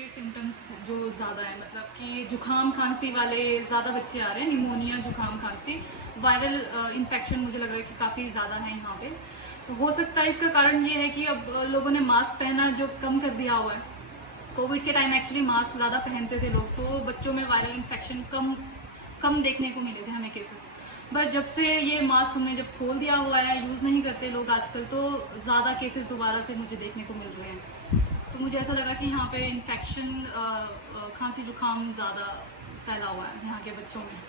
Respiratory symptoms जो ज़्यादा है, मतलब कि जुकाम खांसी वाले ज़्यादा बच्चे आ रहे हैं, निमोनिया जुकाम खांसी, वायरल इन्फेक्शन मुझे लग रहा है कि काफ़ी ज़्यादा है यहाँ पे। तो हो सकता है इसका कारण ये है कि अब लोगों ने मास्क पहना जो कम कर दिया हुआ है। कोविड के टाइम एक्चुअली मास्क ज़्यादा पहनते थे लोग, तो बच्चों में वायरल इन्फेक्शन कम देखने को मिले थे हमें केसेस। बट जब से ये मास्क हमने जब खोल दिया हुआ है, यूज़ नहीं करते लोग आजकल, तो ज़्यादा केसेस दोबारा से मुझे देखने को मिल रहे हैं। तो मुझे ऐसा लगा कि यहाँ पे इन्फेक्शन खांसी जुकाम ज़्यादा फैला हुआ है यहाँ के बच्चों में।